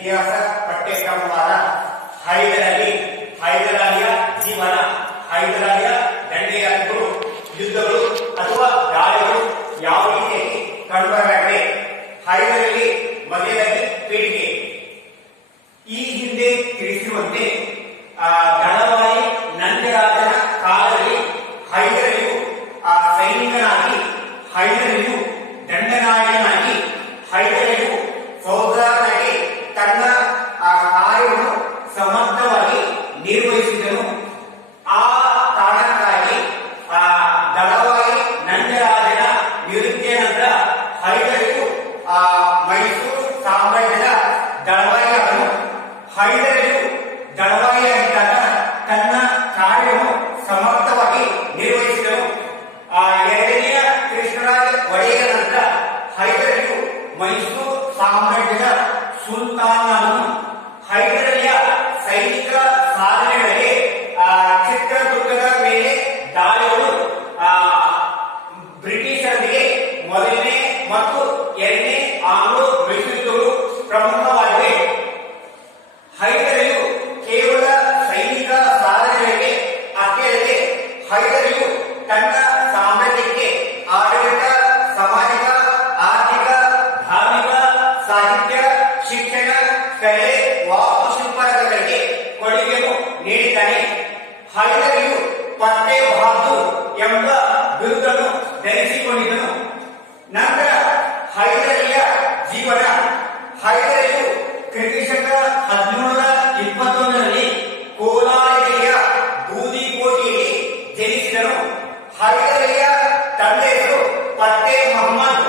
ಇತಿಹಾಸ ಪಠ್ಯಕ್ರಮವಾದ ಹೈದರಾಲಿಯ ಜೀವನ, ಹೈದರಾಲಿಯ ದಂಡಯಾತ್ರೆಗಳು, ಯುದ್ಧಗಳು ಅಥವಾ ದಾಳಿಗಳು ಯಾವ ರೀತಿಯಾಗಿ ಕಂಡುಬರಲಾಗಿದೆ. ಹೈದರಾಲಿ ಮೊದಲನೇ ಪೀಳಿಗೆ. ಈ ಹಿಂದೆ ತಿಳಿಸಿರುವಂತೆ ದಳವಾಯಿ ನಂದರಾಜನ ಕಾಲದಲ್ಲಿ ಹೈದರಾಲಿಯು ಸೈನಿಕನಾಗಿ, ಹೈದರಾಲಿಯು ದಂಡನಾಯಕನಾಗಿ, ಹೈದರಾಲಿಯು ಸೌದಾರನಾಗಿ ತನ್ನ ಕಾರ್ಯವನ್ನು ಸಮರ್ಥವಾಗಿ ನಿರ್ವಹಿಸಿದನು. ಆ ಕಾರಣಕ್ಕಾಗಿ ದಳವಾಯಿ ನಂದರಾಜನ ನಿವೃತ್ತಿಯ ನಂತರ ಹೈದರಾಲಿಯು ಮೈಸೂರು ಸಾಮ್ರಾಜ್ಯದ ದಳವಾಯಿಯಾದನು. ಹೈದರಾಲಿಯು ದಳವಾಯಿಯಾಗಿದ್ದಾಗ ತನ್ನ ಕಾರ್ಯವನ್ನು ಸಮರ್ಥವಾಗಿ ನಿರ್ವಹಿಸಿದನು. ಎರಡನೆಯ ಕೃಷ್ಣರಾಜ ಒಡೆಯರ ನಂತರ ಹೈದರಾಲಿಯು ಮೈಸೂರು ಸಾಮ್ರಾಜ್ಯದ ಸುಲ್ತಾನನು. ಹೈದರಾಲಿಯ ಸೈನಿಕ ಸಾಧನೆಗಳಿಗೆ ಚಿತ್ರದುರ್ಗದ ಮೇಲೆ ದಾಳಿಗಳು ಬ್ರಿಟಿಷರಿಗೆ ಮೊದಲನೇ ಮತ್ತು ಎರಡನೇ ಆಂಗ್ಲೋ ಯುದ್ಧಗಳು ಪ್ರಮುಖವಾಗಿವೆ. ಹೈದರಾಲಿಯು ಕೇವಲ ಸೈನಿಕ ಸಾಧನೆಗಳಿಗೆ ಅಷ್ಟೇ ಅಲ್ಲದೆ ಹೈದರಾಲಿಯು ತನ್ನ ಸಾಮ್ರಾಜ್ಯಕ್ಕೆ ಆಡಳಿತ, ಸಾಮಾಜಿಕ, ಆರ್ಥಿಕ, ಧಾರ್ಮಿಕ, ಸಾಹಿತ್ಯ, ಶಿಕ್ಷಣ, ಕಲೆ, ವಾಸ್ತುಶಿಲ್ಪಗಳಿಗೆ ಕೊಡುಗೆಯನ್ನು ನೀಡಿದ್ದಾನೆ. ಹೈದರಾಲಿಯು ಪತ್ತೆ ಬಹದ್ದೂರ್ ಎಂಬ ಬಿರುದನ್ನು ಧರಿಸಿಕೊಂಡಿದ್ದನು. ನಂತರ ಹೈದರಾಲಿಯ ಜೀವನ. ಹೈದರಾಲಿಯು ಕ್ರಿಸ್ತಶಕ 1721ರಲ್ಲಿ ಕೋಲಾರ ಜಿಲ್ಲೆಯ ಬೂದಿಕೋಟೆಯಲ್ಲಿ ಜನಿಸಿದನು. ಹೈದರಾಲಿಯ ತಂದೆ ಹೆಸರು ಪತ್ತೆ ಮೊಹಮ್ಮದ್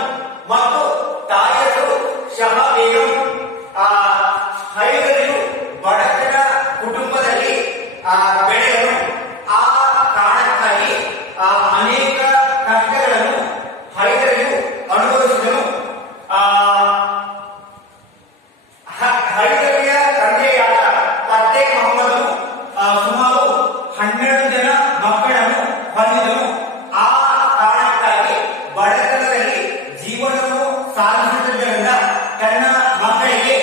ಮತ್ತು ತಾಯಿ ಹೆಸರು ಶಹಾ ಬೇಗಂ. ಹೈದರಾಲಿಯು ಬಡತನ ಕುಟುಂಬದಲ್ಲಿ ಬೆಳೆದನು. ಆ ಕಾರಣಕ್ಕಾಗಿ ಅನೇಕ ಕಷ್ಟಗಳನ್ನು ಹೈದರಾಲಿಯು ಅನುಭವಿಸಿದನು. ಹೈದರಾಲಿಯ ತಂದೆಯಾದ ಪತ್ತೆ ಮೊಹಮ್ಮದನು ಸುಮಾರು 12 ಜನ ಮಕ್ಕಳನ್ನು ಹೊಂದಿದನು. ಆ ಕಾರಣಕ್ಕಾಗಿ ಬಡತನದಲ್ಲಿ ಜೀವನವನ್ನು ಸಾಗಿಸುತ್ತಿದ್ದರಿಂದ ತನ್ನ ಮಕ್ಕಳಿಗೆ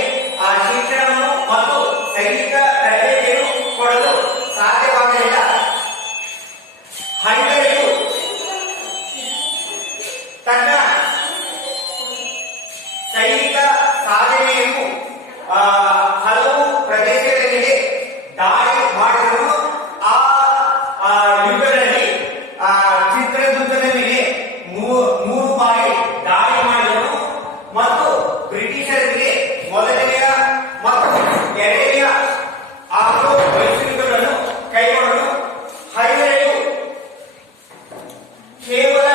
ಶಿಕ್ಷಣವನ್ನು ಮತ್ತು ಸೈನಿಕ ತರಬೇತಿಯನ್ನು ಕೊಡಲು ಸಾಧ್ಯವಾಗಲಿಲ್ಲ. ಹೈದರಾಲಿಯು ತನ್ನ ಸೈನಿಕ ಸಾಧನೆಯನ್ನು ಹಲವು ಪ್ರದೇಶಗಳಿಗೆ ದಾಳಿ ಮಾಡಿದರು. ಆ ಯುದ್ಧದಲ್ಲಿ ಚಿತ್ರದುರ್ಗದ ಮೇಲೆ 3 ಬಾರಿ ದಾಳಿ ಮಾಡಿದರು ಮತ್ತು ಬ್ರಿಟಿಷರಿಗೆ ಮೊದಲನೆಯ ಮತ್ತು ಎರಡನೆಯ ಆಂಗ್ಲೋ ಯುದ್ಧಗಳನ್ನು ಕೈಗೊಂಡರು. ಹೈದರಾಲಿಯು ಕೇವಲ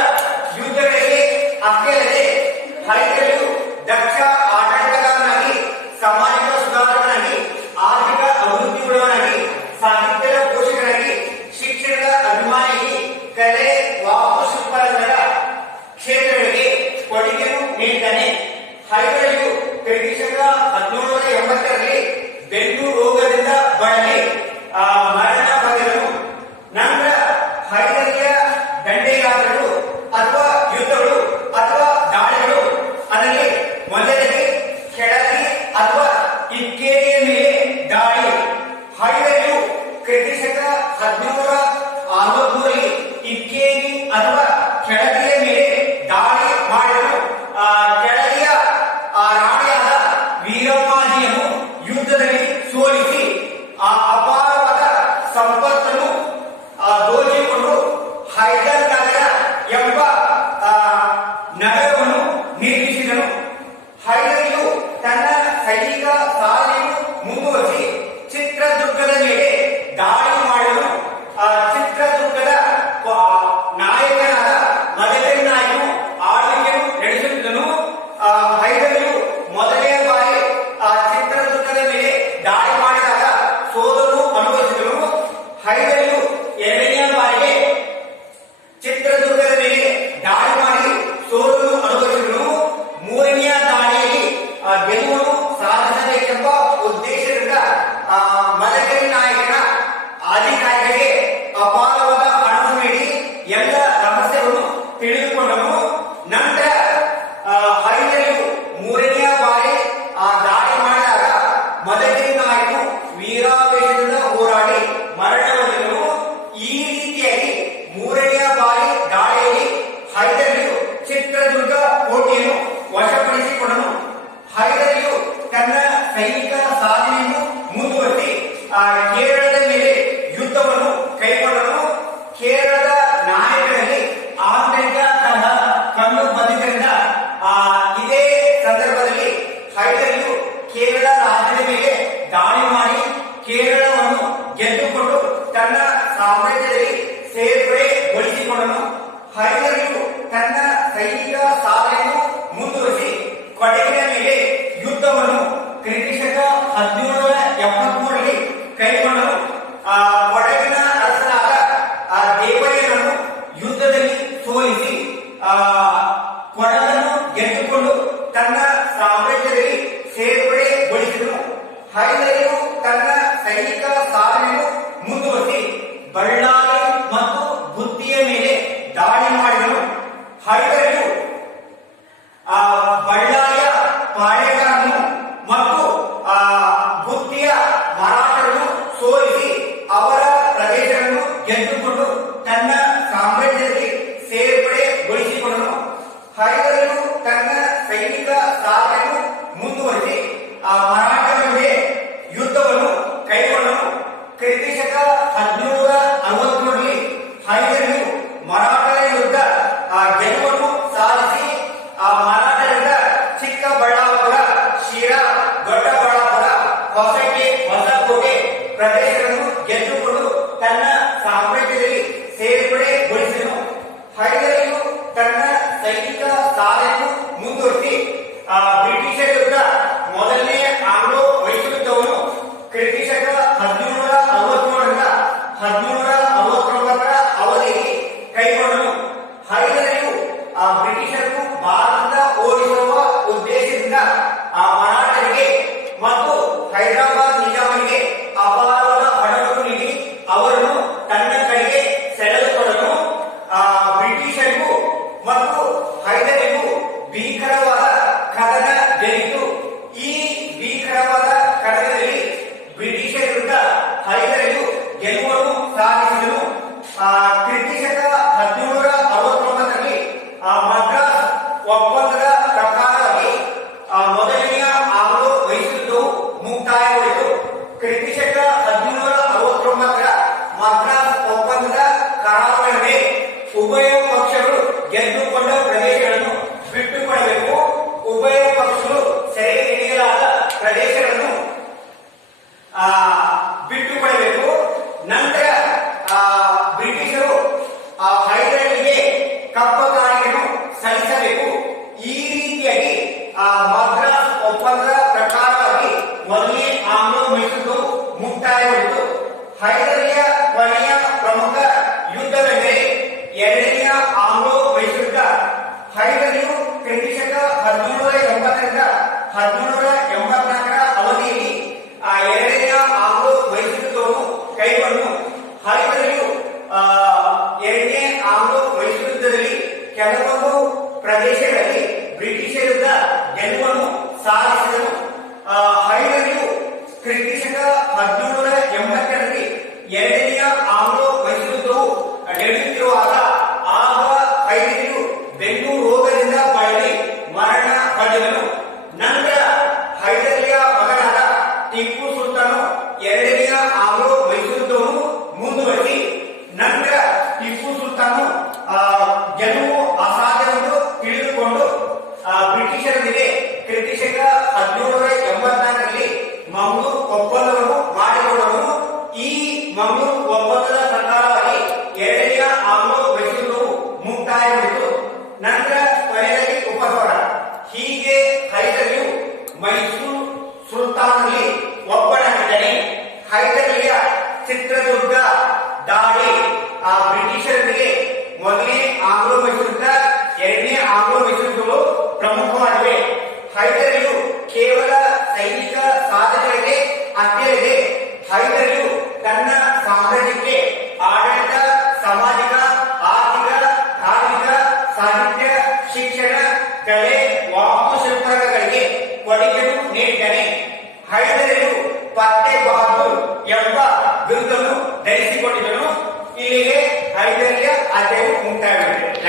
ಯುದ್ಧಗಳಿಗೆ ಅಷ್ಟೇ ಅಲ್ಲದೆ ಹೈದರಾಲಿಯು ದಕ್ಷ ಆಡಳಿತಗಾರನಾಗಿ, ಸಾಮಾಜಿಕ ಸುಧಾರಕನಾಗಿ, ಆರ್ಥಿಕ ಅಭಿವೃದ್ಧಿಗೊಳ್ಳುವನಾಗಿ, ಸಾಹಿತ್ಯದ ಪೋಷಕನಾಗಿ, ಶಿಕ್ಷಣದ ಅಭಿಮಾನಿಯಾಗಿ, ಕಲೆ, ವಾಸ್ತುಶಿಲ್ಪಗಳ ಕ್ಷೇತ್ರಗಳಿಗೆ ಕೊಡುಗೆಯನ್ನು ನೀಡಿದ್ದಾನೆ. ಹೈದರಾಲಿಯು ಕ್ರಿಸ್ತಶಕ 1780ರಲ್ಲಿ ಬೆನ್ನು ರೋಗದಿಂದ ಬಳಲಿ ಮರಣ ಹೊಂದಿದನು. ನಂತರ ಹೈದರಾಲಿಯ ದಂಡಯಾತ್ರೆಗಳು ಅಥವಾ ಯುದ್ಧಗಳು ಅಥವಾ ದಾಳಿಗಳು ಅದರಲ್ಲಿ ಮೊದಲಿಗೆ ಕೆಳದಿ ಅಥವಾ ಇಕ್ಕೇರಿಯ ಮೇಲೆ ದಾಳಿ. ಹೈದರಾಲಿಯು ಕ್ರಿಸ್ತಶಕ 1763ರಲ್ಲಿ ಇಕ್ಕೇರಿ ಅಥವಾ ಕೆಳದಿಯ ಮೇಲೆ ದಾಳಿ ಮಾಡಿದನು. ಕೆಳದಿಯ ರಾಣಿಯಾದ ವೀರಮ್ಮಾಜಿಯನ್ನು ಯುದ್ಧದಲ್ಲಿ ಸೋಲಿಸಿ ಅಪಾರವಾದ ಸಂಪತ್ತನ್ನು ದೋಚಿಕೊಂಡು ಹೈದರ್ ನಗರ ಎಂಬ ನಗರವನ್ನು ನಿರ್ಮಿಸಿದನು. ಹೈದರಾಲಿಯು ತನ್ನ ಸೈನಿಕ ಸಾಧನೆಯನ್ನು ಮುಂದುವರಿಸಿ ಚಿತ್ರದುರ್ಗದ ಮೇಲೆ ದಾಳಿ ಮಾಡಲು ಚಿತ್ರದುರ್ಗದ ನಾಯಕನಾದ ಮದಕರಿನಾಯಕನು ಆಳ್ವಿಕೆಯನ್ನು ನಡೆಸುತ್ತಿದ್ದನು. ಹೈದರಾಲಿಯು ಮೊದಲನೇ ಬಾರಿ ಚಿತ್ರದುರ್ಗದ ಮೇಲೆ ದಾಳಿ ಮಾಡಿದಾಗ ಸೋಲನ್ನು ಅನುಭವಿಸಿದನು. ಹೈದರಾಲಿಯು ಎರಡನೆಯ ಬಾರಿಗೆ ಚಿತ್ರದುರ್ಗದ ಮೇಲೆ ದಾಳಿ ಮಾಡಿ ಸೋಲನ್ನು ಅನುಭವಿಸಿದನು. ಮೂರನೆಯ ದಾಳಿಯಲ್ಲಿ ಹೈದರಿಯು ತನ್ನ ಸೈನಿಕ ಸಾಧನೆಯನ್ನು ಮುಂದುವರಿಸಿ ಬಳ್ಳಾರಿ ಮತ್ತು ಬುತ್ತಿಯ ಮೇಲೆ ದಾಳಿ ಮಾಡಿದನು. ಹೈದರಿಯು ಬಳ್ಳಾರಿಯ ಪಾಳೆಗಾರನು ಮತ್ತು ಬುತ್ತಿಯ ಮರಾಠರನ್ನು ಸೋಲಿಸಿ ಅವರ ಪ್ರದೇಶವನ್ನು ಗೆದ್ದುಕೊಂಡು ತನ್ನ ಸಾಮ್ರಾಜ್ಯದಲ್ಲಿ ಸೇರ್ಪಡೆಗೊಳಿಸಿಕೊಂಡನು. ಹೈದರಿಯು ತನ್ನ ಸೈನಿಕ ಸಾಧನೆಯನ್ನು ಮುಂದುವರಿಸಿ ಮರಾಠರ ಮೇಲೆ ಯುದ್ಧವನ್ನು ಕೈಗೊಂಡನು. ಕ್ರಿಸ್ತಶಕ 1763ರಲ್ಲಿ ಹೈದರಿಯು ಮರಾಠರ ವಿರುದ್ಧ ಗೆಲುವನ್ನು ಸಾಧಿಸಿ ಮರಾಠರಿಂದ ಚಿಕ್ಕಬಳ್ಳಾಪುರ, ಶಿರಾ, ದೊಡ್ಡಬಳ್ಳಾಪುರ, ಹೊಸಕೋಟೆ ಪ್ರದೇಶಗಳನ್ನು ಗೆದ್ದುಕೊಂಡು ತನ್ನ ಸಾಮ್ರಾಜ್ಯದಲ್ಲಿ ಸೇರ್ಪಡೆಗೊಳಿಸಿದನು. ಹೈದರಿಯು ತನ್ನ ಸೈನಿಕ ಸಾಧನೆಯನ್ನು ಮುಂದುವರಿಸಿ ಬ್ರಿಟಿಷರ ವಿರುದ್ಧ ಮೊದಲನೇ ಆಂಗ್ಲೋ ಮೈಸೂರು ಯುದ್ಧವನ್ನು ಕ್ರಿಸ್ತಶಕ 1767ರಿಂದ 1769ರ ಅವಧಿಯಲ್ಲಿ ಕೈಗೊಂಡನು. ಹೈದರಿಯು ಬ್ರಿಟಿಷರನ್ನು ಭಾರತದ ಓಡಿಸುವ ಉದ್ದೇಶದಿಂದ ಮರಾಠರಿಗೆ ಮತ್ತು ಹೈದರಾಬಾದ್ ನಿಜಾಮನಿಗೆ ಅಪಾರವಾದ ಹಣವನ್ನು ನೀಡಿ ಅವರನ್ನು ತನ್ನ ಕಡೆಗೆ ಸೆಳೆದುಕೊಂಡನು. ಬ್ರಿಟಿಷರಿಗೂ ಮತ್ತು ಹೈದರಿಗೂ ಭೀಕರವಾದ ಕದನ ಜರುಗಿತು. ಈ ಭೀಕರವಾದ ಕದನದಲ್ಲಿ ಬ್ರಿಟಿಷರ ವಿರುದ್ಧ ಹೈದರಿಯು ಗೆಲುವನ್ನು ಸಾಧಿಸಿದನು. ಕ್ರಿಸ್ತಶಕ 1769ರಲ್ಲಿ ಮದ್ರಾಸ್ ಒಪ್ಪಂದದ ಪ್ರಕಾರವಾಗಿ ಮೊದಲನೆಯ ಆಂಗ್ಲೋ ಮೈಸೂರು ಯುದ್ಧವು ಮುಕ್ತಾಯವಾಯಿತು. ಕ್ರಿಸ್ತಶಕ 1769ರ ಮದ್ರಾಸ್ ಒಪ್ಪಂದದ ಕರಾರುಗಳೇ ಉಭಯ ಪಕ್ಷಗಳು ಗೆದ್ದುಕೊಂಡ ಪ್ರದೇಶಗಳನ್ನು ಬಿಟ್ಟುಕೊಡಬೇಕು. ಉಭಯ ಪಕ್ಷಗಳು ಸೆರೆ ಹಿಡಿಯಲಾದ ಪ್ರದೇಶಗಳನ್ನು ಬಿಟ್ಟುಕೊಡಬೇಕು. ನಂತರ ಬ್ರಿಟಿಷರು ಹೈದರಿಗೆ ಕಪ್ಪ ಕಾಣಿಕೆಯನ್ನು ಸಲ್ಲಿಸಬೇಕು. ಈ ರೀತಿಯಾಗಿ ಮದ್ರಾಸ್ ಒಪ್ಪಂದದ ಪ್ರಕಾರವಾಗಿ ಮೊದಲನೇ ಆಂಗ್ಲೋ ಮೈಸೂರು ಮುಕ್ತಾಯವಾಯಿತು. ಹೈದರಿಯ ಕೊನೆಯ ಪ್ರಮುಖ ಯುದ್ಧವೆಂದರೆ ಎರಡನೆಯ ಆಂಗ್ಲೋ ಮೈಸೂರು ಯುದ್ಧ. ಹೈದರಿಯು ಕ್ರಿಸ್ತಶಕ 1780ರಿಂದ 1784ರ ಅವಧಿಯಲ್ಲಿ ಎರಡನೆಯ ಆಂಗ್ಲೋ ಮೈಸೂರು ಯುದ್ಧವನ್ನು ಕೈಗೊಂಡು ಹೈದರಿಯು ಎರಡನೇ ಆಂಗ್ಲೋ ಮೈಸೂರು ಯುದ್ಧದಲ್ಲಿ ಕೆಲವೊಂದು ಪ್ರದೇಶಗಳಲ್ಲಿ ಬ್ರಿಟಿಷರ ವಿರುದ್ಧ ಗೆಲುವನ್ನು ಸಾಧಿಸಿದನು. ಹೈದರಿಯು ಕ್ರಿಸ್ತಶಕ 1782ರಲ್ಲಿ ಎರಡನೆಯ ಆಂಗ್ಲೋ ಮೈಸೂರು ಯುದ್ಧವು ನಡೆಯುತ್ತಿರುವಾಗ ಹೈದರಿಯು ಬೆನ್ನು ರೋಗದಿಂದ ಬಳಲಿ ಮರಣ ಹೊಂದಿದನು. ನಂತರ ಹೈದರಿಯ ಮಗನಾದ ಟಿಪ್ಪು ಸುಲ್ತಾನು ಎರಡನೆಯ ಆಂಗ್ಲೋ ಮೈಸೂರು ಯುದ್ಧವನ್ನು ಮುಂದುವರಿಸಿ ನಂತರ ಟಿಪ್ಪು ಸುಲ್ತಾನು ಗೆಲುವು ಅಸಾಧ್ಯವೆಂದು ತಿಳಿದುಕೊಂಡು ಬ್ರಿಟಿಷರೊಂದಿಗೆ ಕ್ರಿಸ್ತಶಕ 1784ರಲ್ಲಿ ಮಂಗಳೂರು ಒಪ್ಪಂದವನ್ನು ಮಾಡಿಕೊಂಡನು. ಈ ಮಂಗಳೂರು ಒಪ್ಪಂದದ ಪ್ರಕಾರವಾಗಿ ಎರಡನೆಯ ಆಂಗ್ಲೋ ಮೈಸೂರು ಮುಕ್ತಾಯವಾಯಿತು. ನಂತರ ಕೊನೆಯದಾಗಿ ಉಪಸ್ವರ. ಹೀಗೆ ಹೈದರಿಯು ಮೈಸೂರು ಸುಲ್ತಾನಲ್ಲಿ ಒಬ್ಬನಾಗಿದ್ದಾನೆ. ಹೈದರಿಯ ಚಿತ್ರದುರ್ಗ ದಾಳಿ ಬ್ರಿಟಿಷರೊಂದಿಗೆ ಮೊದಲನೇ ಆಂಗ್ಲೋ ಮೈಸೂರು ಯುದ್ಧ, ಎರಡನೇ ಆಂಗ್ಲೋ ಮೈಸೂರು ಯುದ್ಧಗಳು ಪ್ರಮುಖವಾಗಿವೆ. ಹೈದರಿಯು ಕೇವಲ ಸೈನಿಕ ಸಾಧನೆಗಳಿಗೆ ಅಷ್ಟೇ ಅಲ್ಲದೆ ಹೈದರಿಯು ತನ್ನ ಸಾಮ್ರಾಜ್ಯಕ್ಕೆ ಆಡಳಿತ, ಸಾಮಾಜಿಕ, ಆರ್ಥಿಕ, ಧಾರ್ಮಿಕ, ಸಾಹಿತ್ಯ, ಶಿಕ್ಷಣ, ಕಲೆ, ವಾಸ್ತುಶಿಲ್ಪಗಳಿಗೆ ಕೊಡುಗೆಯನ್ನು ನೀಡಿದ್ದಾನೆ. ಹೈದರಿಯು ಫತ್ತೇ ಬಹದ್ದೂರ್ ಎಂಬ ಬಿರುದನ್ನು ಧರಿಸಿಕೊಂಡಿದ್ದನು. ಇಲ್ಲಿಗೆ ಹೈದರಿಯ ಅಧ್ಯಾಯವು ಮುಕ್ತಾಯವಾಗಿದೆ.